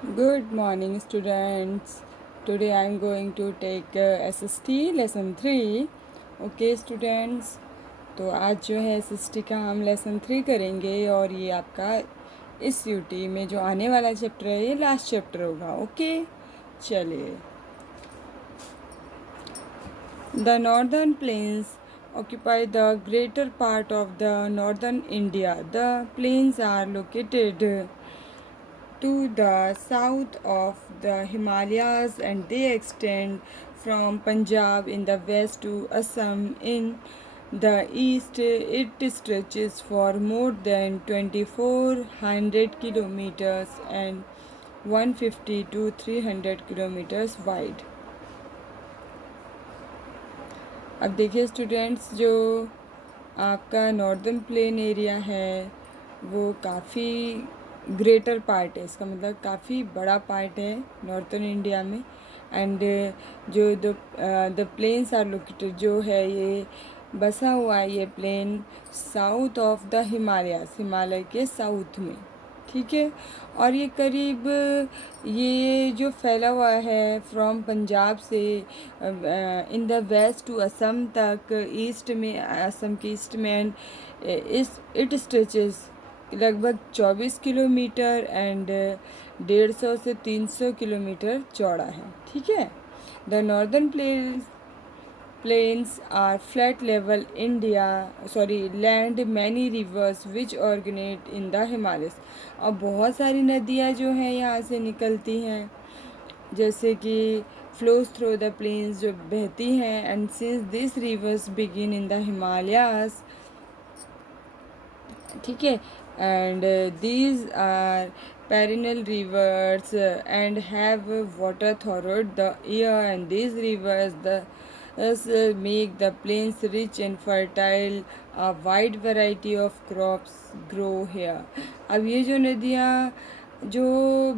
Good morning, students. Today I am going to take SST lesson 3. Okay, students. तो आज जो है SST का हम लेसन 3 करेंगे और ये आपका इस यूटी में जो आने वाला चैप्टर है ये लास्ट चैप्टर होगा. ओके, चलिए. The northern plains occupy the greater part of the northern India. The plains are located to the south of the Himalayas and they extend from Punjab in the west to Assam in the east. It stretches for more than 2400 kilometers and 150 to 300 kilometers wide. अब देखिए students, जो आपका northern plain area है वो काफ़ी greater part है. इसका मतलब काफ़ी बड़ा पार्ट है नॉर्थन इंडिया में. एंड जो द प्लेन्स आर लोकेटेड जो है ये बसा हुआ है ये plain south of the Himalayas, Himalaya के साउथ में. ठीक है. और ये करीब ये जो फैला हुआ है फ्रॉम पंजाब से in the west to Assam तक, ईस्ट में, असम के ईस्ट में. एंड इट स्ट्रेचेस लगभग 24 किलोमीटर एंड 150 से 300 किलोमीटर चौड़ा है. ठीक है. The northern plains are flat level land many rivers which originate in the Himalayas. और बहुत सारी नदियाँ जो हैं यहाँ से निकलती हैं, जैसे कि flows through the plains, जो बहती हैं. and since these rivers begin in the Himalayas, ठीक है, and these are perennial rivers and have water throughout the year, and these rivers make the plains rich and fertile. A wide variety of crops grow here. अब ये जो नदियाँ जो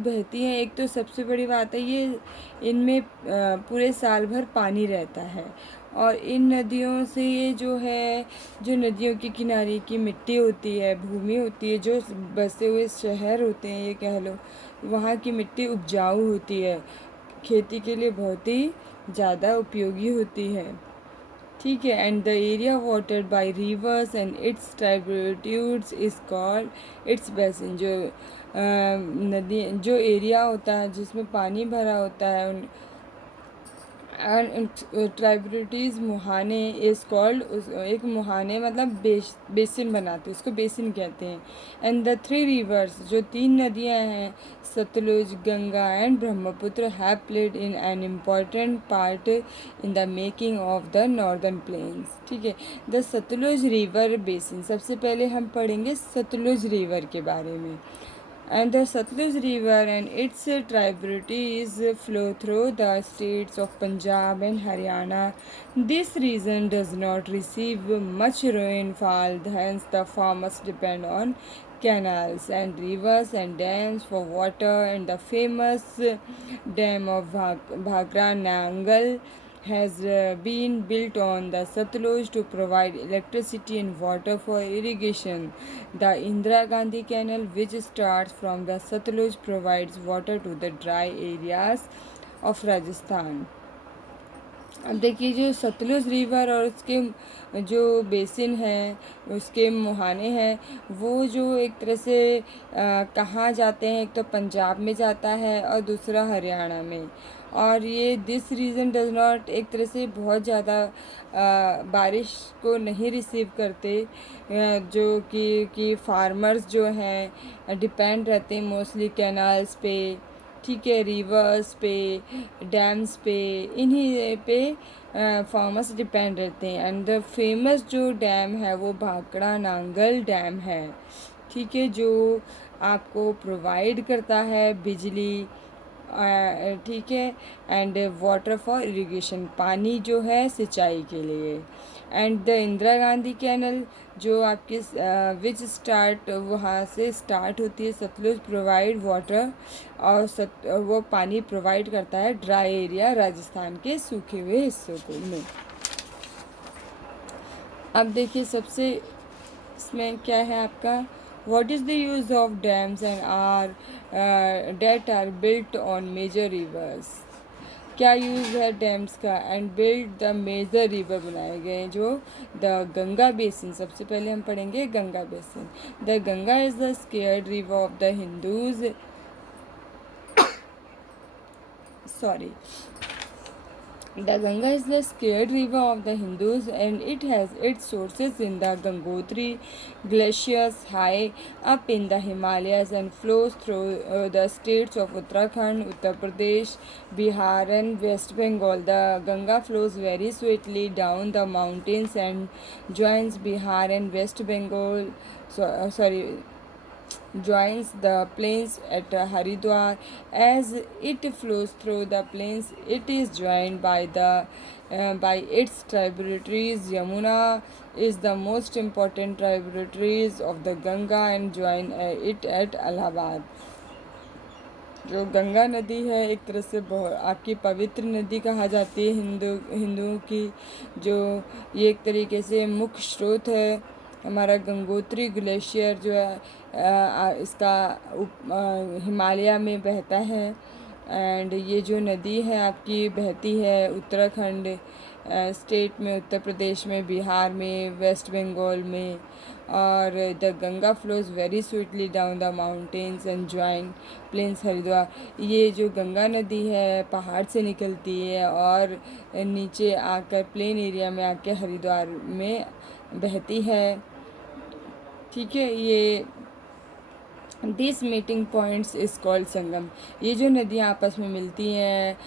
बहती हैं, एक तो सबसे बड़ी बात है ये इनमें पूरे साल भर पानी रहता है. और इन नदियों से ये जो है, जो नदियों के किनारे की मिट्टी होती है, भूमि होती है, जो बसे हुए शहर होते हैं ये कह लो, वहाँ की मिट्टी उपजाऊ होती है, खेती के लिए बहुत ही ज़्यादा उपयोगी होती है. ठीक है. And the area watered by rivers and its tributaries is called its basin. जो नदी, जो एरिया होता है जिसमें पानी भरा होता है, ट्राइब्यूटीज, मुहाने इज कॉल्ड, एक मुहाने मतलब बेसिन बनाते हैं, उसको बेसिन कहते हैं. एंड द थ्री रिवर्स, जो तीन नदियां हैं, Sutlej, Ganga and Brahmaputra, have played in an important part in the making of the northern plains. ठीक है. द सतलुज रिवर बेसिन, सबसे पहले हम पढ़ेंगे सतलुज रिवर के बारे में. And the Satluj River and its tributaries flow through the states of Punjab and Haryana. This region does not receive much rainfall, hence the farmers depend on canals and rivers and dams for water. And the famous dam of Bhakra Nangal has been built on the Satluj to provide electricity and water for irrigation. The Indira Gandhi Canal, which starts from the Satluj, provides water to the dry areas of Rajasthan. अब देखिए, जो Sutlej river और उसके जो basin है, उसके मुहाने हैं, वो जो एक तरह से कहाँ जाते हैं, एक तो पंजाब में जाता है और दूसरा हरियाणा में. और ये दिस रीज़न डज नॉट, एक तरह से बहुत ज़्यादा बारिश को नहीं रिसीव करते, जो कि फार्मर्स जो हैं डिपेंड रहते हैं मोस्टली कैनाल्स पे. ठीक है. रिवर्स पे, डैम्स पे, इन्हीं पे फार्मर्स डिपेंड रहते हैं. एंड द फेमस जो डैम है वो भाखड़ा नांगल डैम है. ठीक है. जो आपको प्रोवाइड करता है बिजली. ठीक है. एंड वाटर फॉर इरिगेशन, पानी जो है सिंचाई के लिए. And the Indira Gandhi canal, जो आपके विच स्टार्ट, वहाँ से स्टार्ट होती है सतलुज, प्रोवाइड वाटर, और वो पानी प्रोवाइड करता है ड्राई एरिया, राजस्थान के सूखे हुए हिस्सों को में. अब देखिए इसमें क्या है आपका, what is the use of dams and are that are built on major rivers. क्या यूज़ है डैम्स का? And build the major river बनाए गए हैं जो द गंगा बेसिन। सबसे पहले हम पढ़ेंगे Ganga basin. The Ganga is the scared river of the Hindus, sorry, the Ganga is the sacred river of the Hindus and it has its sources in the Gangotri glaciers high up in the Himalayas and flows through the states of Uttarakhand, Uttar Pradesh, Bihar and West Bengal. The Ganga flows very swiftly down the mountains and joins Bihar and West Bengal. Joins the plains at Haridwar. As it flows through the plains, it is joined by its tributaries. Yamuna is the most important tributaries of the Ganga and join it at Allahabad. जो गंगा नदी है एक तरह से बहुत आपकी पवित्र नदी कहा जाती है हिंदुओं की, जो ये एक तरीके से मुख्य स्रोत है। हमारा गंगोत्री ग्लेशियर जो है इसका हिमालय में बहता है एंड ये जो नदी है आपकी बहती है उत्तराखंड स्टेट में, उत्तर प्रदेश में, बिहार में, वेस्ट बंगाल में। और the Ganga flows very sweetly down the mountains and join plains Haridwar. ये जो गंगा नदी है पहाड़ से निकलती है और नीचे आकर प्लेन एरिया में आके हरिद्वार में बहती है। ठीक है, ये this meeting points is called Sangam. ये जो नदियाँ आपस में मिलती हैं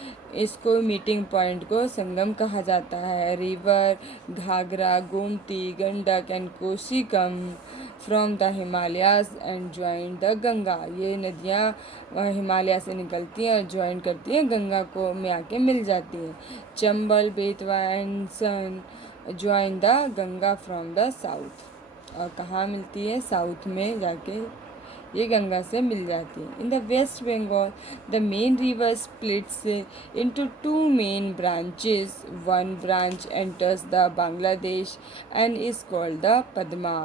इसको मीटिंग पॉइंट को संगम कहा जाता है। River Ghaghara, Gomti, Gandak and Kosi come from the Himalayas and join the Ganga. ये नदियाँ हिमालय से निकलती हैं और ज्वाइन करती हैं गंगा को में आके मिल जाती हैं। Chambal, Betwa and Son join the Ganga from the south. और कहाँ मिलती है? साउथ में जाके ये गंगा से मिल जाती है। In the West Bengal the main river splits into two main branches. One branch enters the Bangladesh and is called the Padma.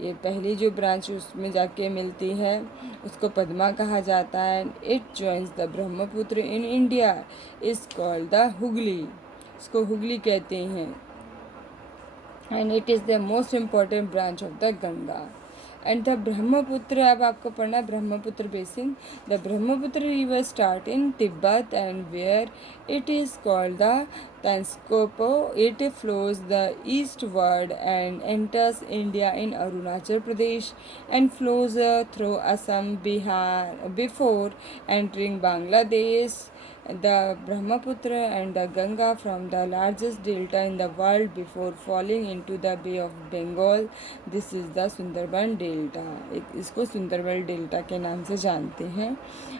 ये पहली जो ब्रांच उसमें जाके मिलती है उसको पद्मा कहा जाता है। It joins the Brahmaputra in India is called the Hooghly. इसको हुगली कहते हैं and it is the most important branch of the Ganga. And the Brahmaputra, अब आपको पढ़ना है Brahmaputra basin. The Brahmaputra river start in Tibet and where it is called the Tsangpo. It flows the eastward and enters India in Arunachal Pradesh and flows through Assam, Bihar before entering Bangladesh. The Brahmaputra and the Ganga from the largest delta in the world before falling into the Bay of Bengal. This is the Sundarban Delta. इसको Sundarban delta के नाम से जानते हैं।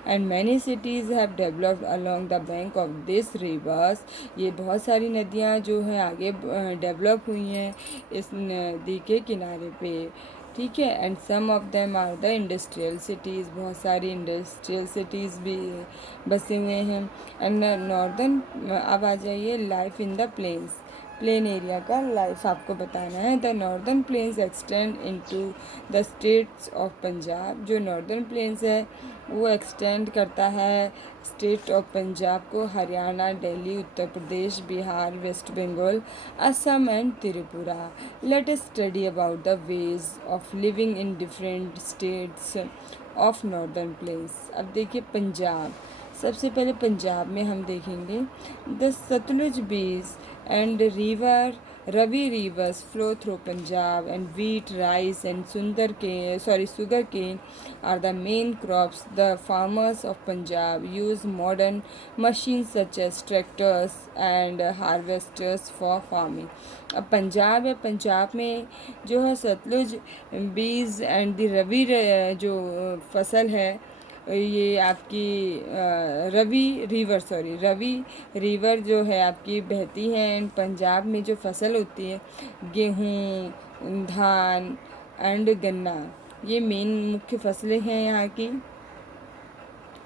And many cities have developed along the bank of this rivers. ये बहुत सारी नदियाँ जो हैं आगे डेवलप हुई हैं इस नदी के किनारे पे। ठीक है, and some of them are the industrial cities. बहुत सारी इंडस्ट्रियल सिटीज़ भी बसे हुए हैं। एंड नॉर्दर्न, अब आ जाइए life in the plains. Plain area का लाइफ आपको बताना है। The northern plains extend into the states of Punjab. जो नॉर्दर्न प्लेन्स है वो एक्सटेंड करता है स्टेट ऑफ पंजाब को, Haryana, Delhi, Uttar Pradesh, Bihar, west Bengal, Assam and Tripura. Let us study about the ways of living in different states of northern plains. अब देखिए पंजाब, सबसे पहले पंजाब में हम देखेंगे the Sutlej base and river Ravi rivers flow through Punjab and wheat, rice and sugar cane are the main crops. The farmers of Punjab use modern machines such as tractors and harvesters for farming. अब पंजाब है, पंजाब में जो है सतलुज बीज and the Ravi जो फसल है ये आपकी रवि रिवर जो है आपकी बहती है। एंड पंजाब में जो फसल होती है गेहूँ, धान एंड गन्ना, ये मेन मुख्य फसलें हैं यहाँ की।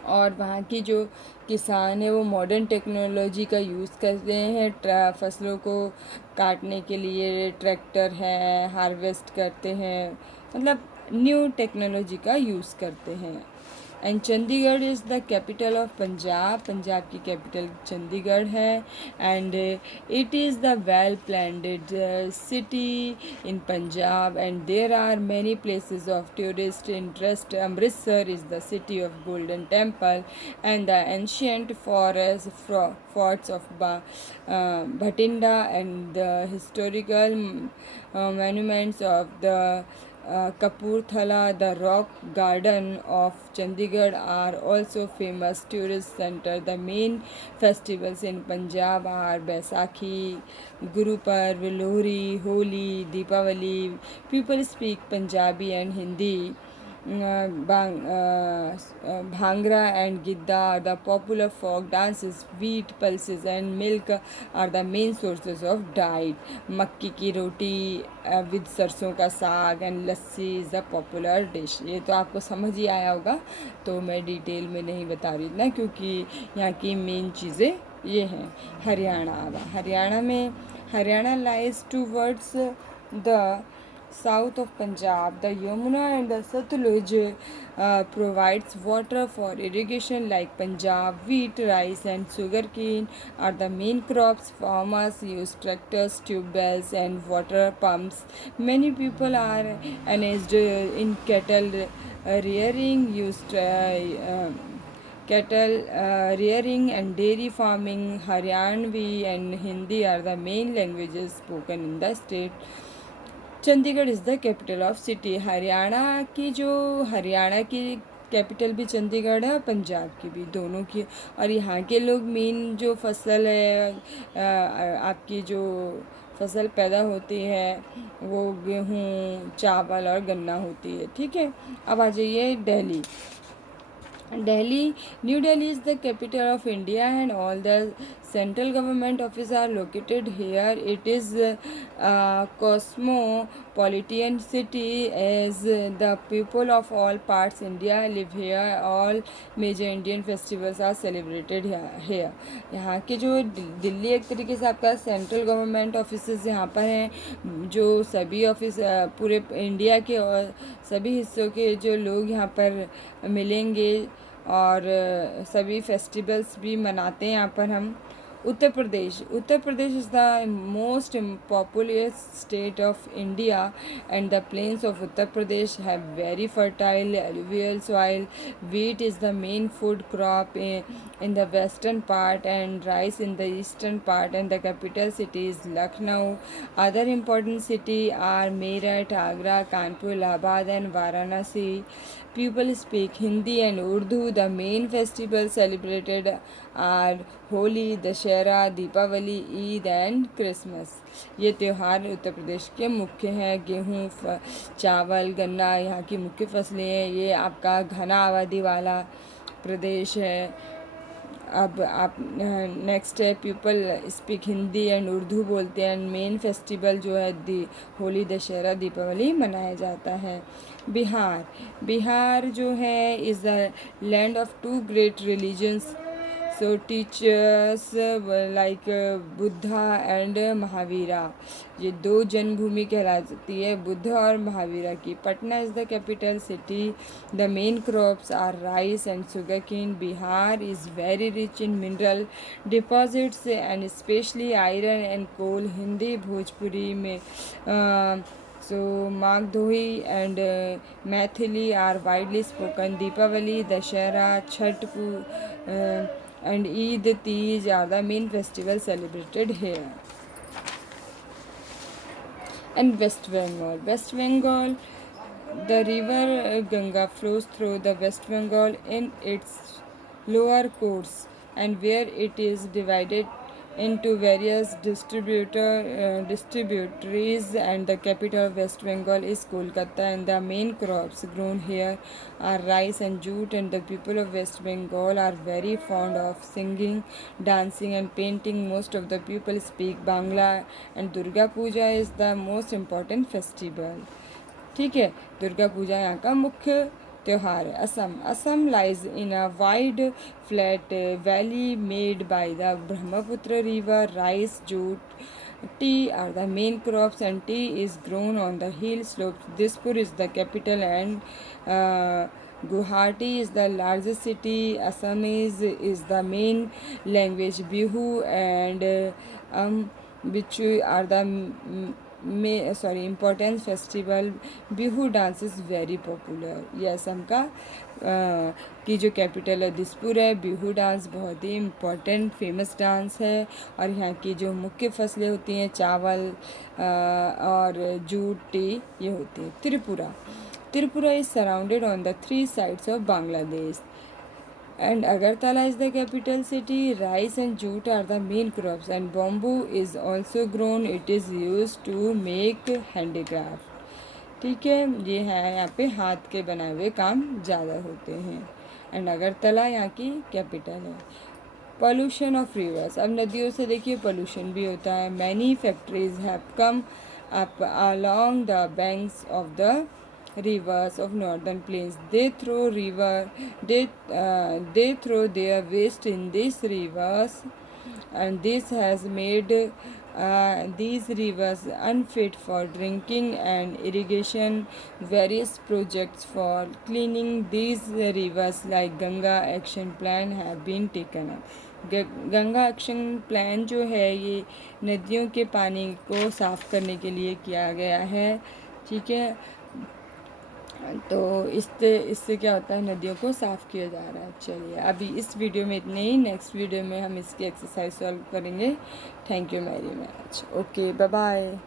और वहाँ की जो किसान है वो मॉडर्न टेक्नोलॉजी का यूज़ करते हैं फसलों को काटने के लिए। ट्रैक्टर है, हार्वेस्ट करते हैं, मतलब न्यू टेक्नोलॉजी का यूज़ करते हैं। And Chandigarh is the capital of Punjab, Punjab की कैपिटल चंडीगढ़ है. And it is the well planned city in Punjab and there are many places of tourist interest. Amritsar is the city of golden temple and the ancient forts of Bhatinda and the historical monuments of the Kapurthala. The rock garden of Chandigarh are also famous tourist center. The main festivals in Punjab are Baisakhi, Guru Parv, Lohri, Holi, Deepavali. People speak Punjabi and Hindi. Bhangra and Gidda are the popular folk dances. Wheat, pulses and milk are the main sources of diet. मक्की की रोटी with सरसों का साग and lassi is the popular dish. ये तो आपको समझ ही आया होगा, तो मैं डिटेल में नहीं बता रही ना, क्योंकि यहाँ की मेन चीज़ें ये हैं. हरियाणा. हरियाणा में Haryana lies towards the south of Punjab. The Yamuna and the Satluj provides water for irrigation like Punjab. Wheat, rice and sugarcane are the main crops. Farmers use tractors, tubewells and water pumps. Many people are engaged in cattle rearing, cattle rearing and dairy farming. Haryanvi and Hindi are the main languages spoken in the state. Chandigarh is the capital of city. Haryana की capital भी चंडीगढ़ है, पंजाब की भी, दोनों की. और यहाँ के लोग मेन जो फसल है, आपकी जो फसल पैदा होती है वो गेहूँ, चावल और गन्ना होती है. ठीक है. अब आ जाइए Delhi. New Delhi is the capital of India and all the central government offices are located here. It is a cosmopolitan city as the people of all parts India live here. All major Indian festivals are celebrated here. यहाँ के जो दिल्ली एक तरीके से आपका central government offices यहाँ पर हैं, जो सभी ऑफिस पूरे इंडिया के और सभी हिस्सों के जो लोग यहाँ पर मिलेंगे और सभी फेस्टिवल्स भी मनाते हैं यहाँ पर हम. Uttar Pradesh is the most populous state of India and the plains of Uttar Pradesh have very fertile alluvial soil. Wheat is the main food crop in the western part and rice in the eastern part, and the capital city is Lucknow. Other important cities are Meerut, Agra, Kanpur, Allahabad and Varanasi. People speak Hindi and Urdu. The main festivals celebrated are Holi, Dussehra, Deepawali, Eid and Christmas. ये त्यौहार उत्तर प्रदेश के मुख्य हैं. गेहूँ, चावल, गन्ना यहाँ की मुख्य फसलें हैं. ये आपका घना आबादी वाला प्रदेश है. अब आप नेक्स्ट है, people speak Hindi and Urdu बोलते हैं. मेन फेस्टिवल जो है होली, दशहरा, दीपावली मनाया जाता है. बिहार जो है is the land of two great religions. So teachers like Buddha and Mahavira, ये दो जन्मभूमि कहलाती है, बुद्ध और महावीरा की. Patna is the capital city. The main crops are rice and sugar cane. Bihar is very rich in mineral deposits and specially iron and coal. Hindi, Bhojpuri में so Magdoi and Maithili are widely spoken. Deepavali, Dashera, Chhat and Eid, Tej are the main festivals celebrated here. And West Bengal, the river Ganga flows through the West Bengal in its lower course, and where it is divided into various distributaries, and the capital of West Bengal is Kolkata, and the main crops grown here are rice and jute, and the people of West Bengal are very fond of singing, dancing and painting. Most of the people speak Bangla, and Durga Puja is the most important festival. ठीक है. दुर्गा पूजा यहाँ का मुख्य त्यौहार है. Assam lies in a wide flat valley made by the Brahmaputra river. Rice, jute, tea are the main crops, and tea is grown on the hill slopes. Dispur is the capital and Guwahati is the largest city. Assamese is the main language. Bihu and Bichu are the important festival. Bihu dance is very popular. ये असम का की जो capital है दिसपुर है. Bihu dance बहुत ही important famous dance है. और यहाँ की जो मुख्य फसलें होती हैं चावल और जूट टी ये होती है. Tripura is surrounded on the 3 sides of Bangladesh. And Agartala is the capital city. Rice and jute are the main crops, and bamboo is also grown. It is used to make handicraft. ठीक है, ये है यहाँ पे हाथ के बनाए हुए काम ज़्यादा होते हैं. एंड अगरतला यहाँ की कैपिटल है. Pollution of reverse. अब नदियों से देखिए पोल्यूशन भी होता है. Many factories have come up along the banks of the rivers of northern plains. They throw their waste in these rivers, and this has made these rivers unfit for drinking and irrigation. Various projects for cleaning these rivers like Ganga Action Plan have been taken up. Ganga action plan जो है ये नदियों के पानी को साफ़ करने के लिए किया गया है. ठीक है, तो इससे क्या होता है नदियों को साफ़ किया जा रहा है. चलिए अभी इस वीडियो में इतने ही. नेक्स्ट वीडियो में हम इसकी एक्सरसाइज सॉल्व करेंगे. Thank you very much. Okay, bye bye.